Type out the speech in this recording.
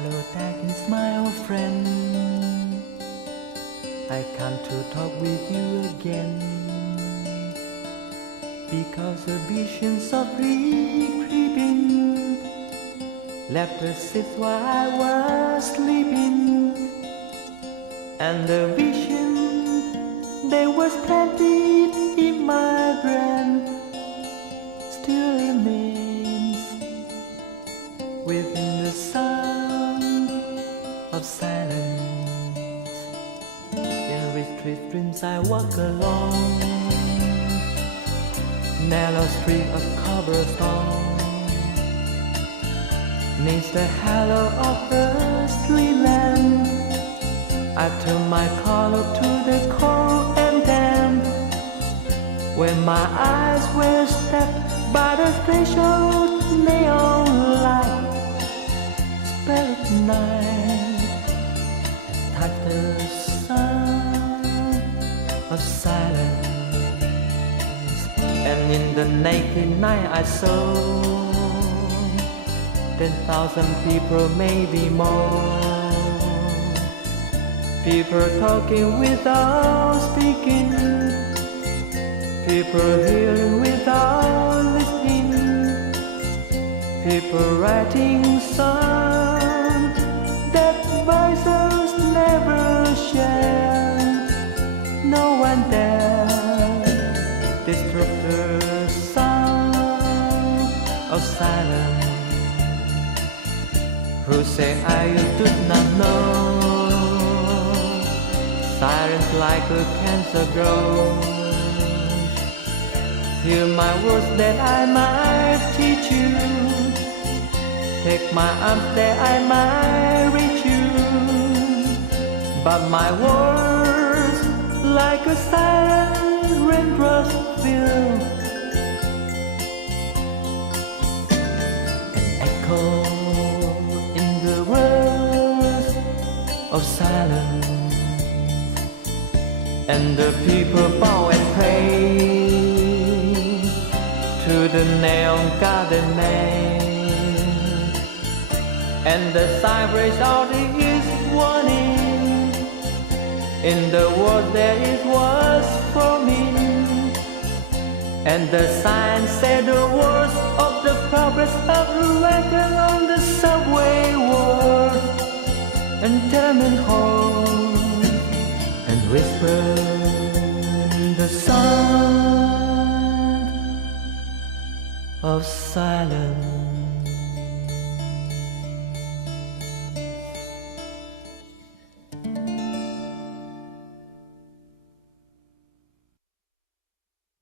Hello, tag and smile, friend. I come to talk with you again, because the vision softly creeping left the seats while I was sleeping, and the vision that was planted in my brain still remains within the sound of silence. In retreat dreams I walk along narrow street of cobblestone, neath the halo of earthly land. I turn my collar to the cold and damp, when my eyes were stabbed by the threshold neon light. Spirit night touch the sound of silence, and in the naked night I saw 10,000 people, maybe more. People talking without speaking, people hearing without listening, people writing songs that voices never share. No one dare disturb the sound of silence. Who say I did not know? Silence like a cancer grows. Hear my words that I might teach you. Take my arms that I might reach you. But my words like a silent raindrops fill an echo in the words of silence. And the people bow and pray to the neon garden man, and the sign breaks out his warning. In the world there is was for me, and the sign said the words of the progress of the wagon on the subway wars, and terminal home, and whisper the sound of silence.